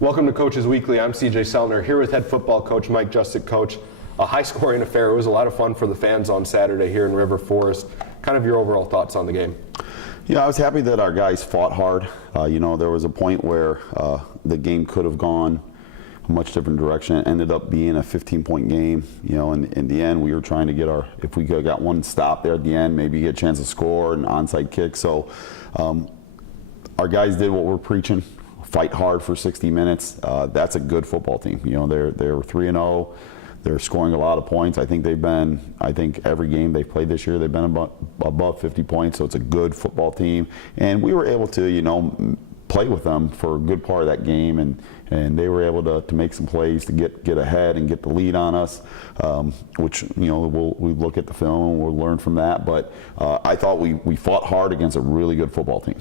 Welcome to Coaches Weekly. I'm CJ Selner here with head football coach Mike Juscik. Coach, a high-scoring affair. It was a lot of fun for the fans on Saturday here in River Forest. Kind of your overall thoughts on the game? Yeah, I was happy that our guys fought hard. There was a point where the game could have gone a much different direction. It ended up being a 15-point game. In the end, we were trying to get if we could have got one stop there at the end, maybe get a chance to score an onside kick. So our guys did what we're preaching. Fight hard for 60 minutes. That's a good football team. They're 3-0. They're scoring a lot of points. I think every game they've played this year, they've been above 50 points. So it's a good football team. And we were able to, play with them for a good part of that game, and they were able to make some plays to get ahead and get the lead on us, which we'll look at the film and we'll learn from that. But I thought we fought hard against a really good football team.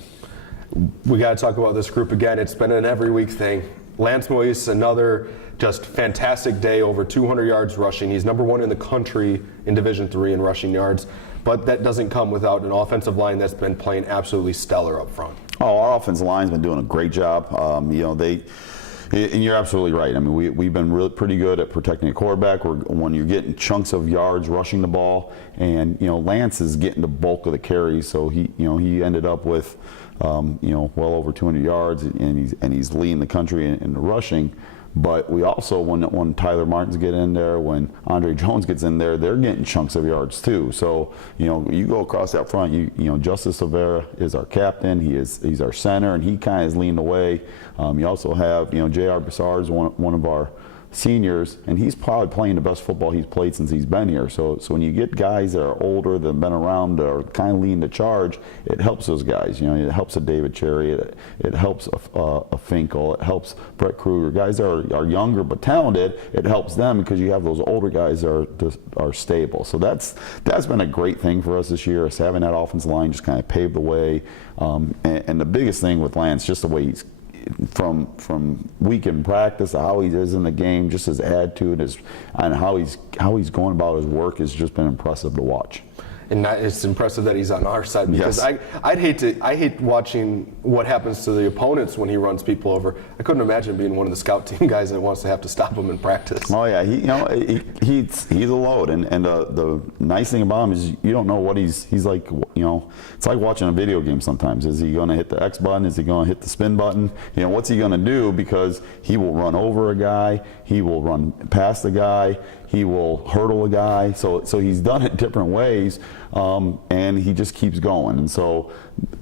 We got to talk about this group again. It's been an every week thing. Lance Moise, another just fantastic day, over 200 yards rushing. He's number one in the country in Division III in rushing yards, but that doesn't come without an offensive line that's been playing absolutely stellar up front. Oh, our offensive line's been doing a great job. And you're absolutely right. I mean, we've been really pretty good at protecting a quarterback. When you're getting chunks of yards rushing the ball, and Lance is getting the bulk of the carries, so he ended up with well over 200 yards, and he's leading the country in the rushing. But we also, when Tyler Martins get in there, when Andre Jones gets in there, they're getting chunks of yards too. So you go across that front. Justice Silvera is our captain. He's our center, and he kind of is leading the way. You also have J.R. Bassar is one of our seniors, and he's probably playing the best football he's played since he's been here. So when you get guys that are older, that have been around, that are kind of leading the charge, it helps those guys. It helps a David Cherry, it helps a Finkel, it helps Brett Kruger. Guys that are younger but talented, it helps them because you have those older guys that are stable. So that's been a great thing for us this year, is having that offensive line just kind of pave the way. And the biggest thing with Lance, just the way he's from week in practice to how he is in the game, just his attitude and how he's going about his work has just been impressive to watch. And it's impressive that he's on our side, because yes. I hate watching what happens to the opponents when he runs people over. I couldn't imagine being one of the scout team guys that wants to have to stop him in practice. Oh yeah, he's a load, and the nice thing about him is you don't know what he's like. It's like watching a video game sometimes. Is he going to hit the X button? Is he going to hit the spin button? What's he going to do? Because he will run over a guy, he will run past a guy, he will hurdle a guy. So he's done it different ways, and he just keeps going. And so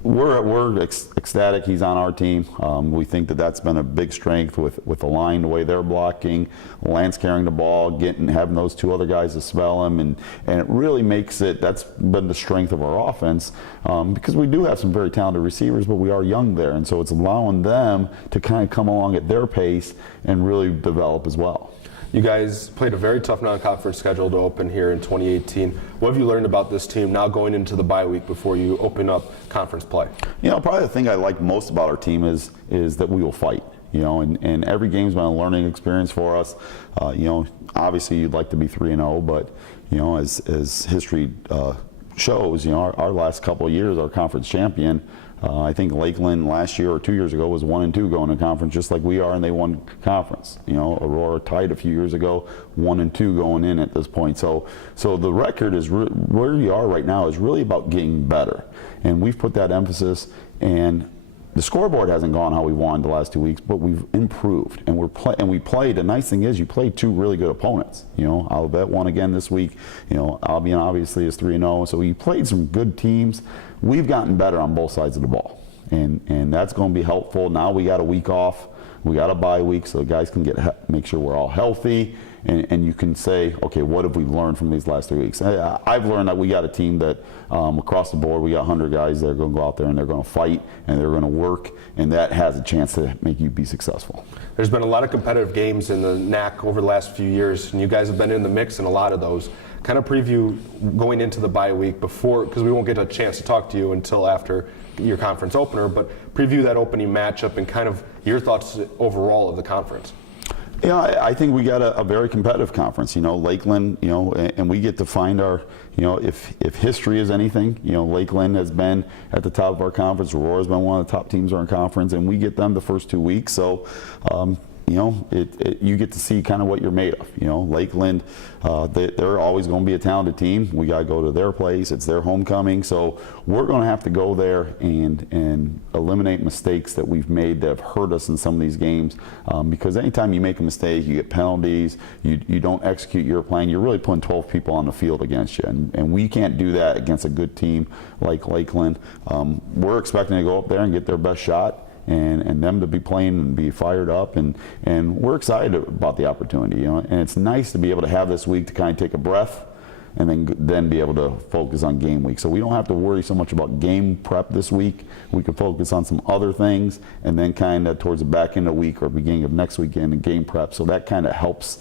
we're ecstatic he's on our team. We think that's been a big strength with the line, the way they're blocking, Lance carrying the ball, having those two other guys to spell him, and it really makes it. That's been the strength of our offense, because we do have some very talented receivers, but we are young there, and so it's allowing them to kind of come along at their pace and really develop as well. You guys played a very tough non-conference schedule to open here in 2018. What have you learned about this team now going into the bye week before you open up conference play? Probably the thing I like most about our team is that we will fight. And every game's been a learning experience for us. Obviously you'd like to be 3-0, but as history shows, our last couple of years, our conference champion. I think Lakeland last year or 2 years ago was 1-2 going to conference, just like we are, and they won conference. Aurora tied a few years ago, 1-2 going in at this point. So the record is where we are right now is really about getting better, and we've put that emphasis. And the scoreboard hasn't gone how we wanted the last 2 weeks, but we've improved, and we played. The nice thing is you played two really good opponents. I'll bet one again this week. Albion obviously is 3-0, so we played some good teams. We've gotten better on both sides of the ball, and that's going to be helpful. Now we got a week off. We got a bye week, so the guys can make sure we're all healthy, and you can say, okay, what have we learned from these last 3 weeks? I've learned that we got a team that across the board, we got 100 guys that are going to go out there and they're going to fight and they're going to work, and that has a chance to make you be successful. There's been a lot of competitive games in the NAC over the last few years, and you guys have been in the mix in a lot of those. Kind of preview going into the bye week before, because we won't get a chance to talk to you until after your conference opener, but preview that opening matchup and kind of your thoughts overall of the conference. Yeah, I think we got a very competitive conference. Lakeland, and we get to find our, if history is anything, Lakeland has been at the top of our conference. Aurora's been one of the top teams in our conference, and we get them the first 2 weeks. So, you get to see kind of what you're made of. Lakeland, they're always going to be a talented team. We got to go to their place. It's their homecoming. So we're going to have to go there and eliminate mistakes that we've made that have hurt us in some of these games. Because anytime you make a mistake, you get penalties, you don't execute your plan, you're really putting 12 people on the field against you. And we can't do that against a good team like Lakeland. We're expecting to go up there and get their best shot. And them to be playing and be fired up, and we're excited about the opportunity, and it's nice to be able to have this week to kind of take a breath and then be able to focus on game week. So we don't have to worry so much about game prep this week. We can focus on some other things, and then kind of towards the back end of the week or beginning of next weekend in game prep. So that kind of helps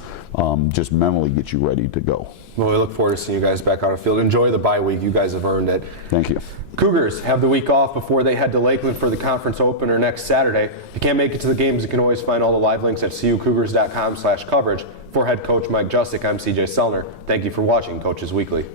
just mentally get you ready to go. Well, we look forward to seeing you guys back on the field. Enjoy the bye week. You guys have earned it. Thank you. Cougars have the week off before they head to Lakeland for the conference opener next Saturday. If you can't make it to the games, you can always find all the live links at cucougars.com/coverage. For head coach Mike Juscik, I'm CJ Sellner. Thank you for watching Coaches Weekly.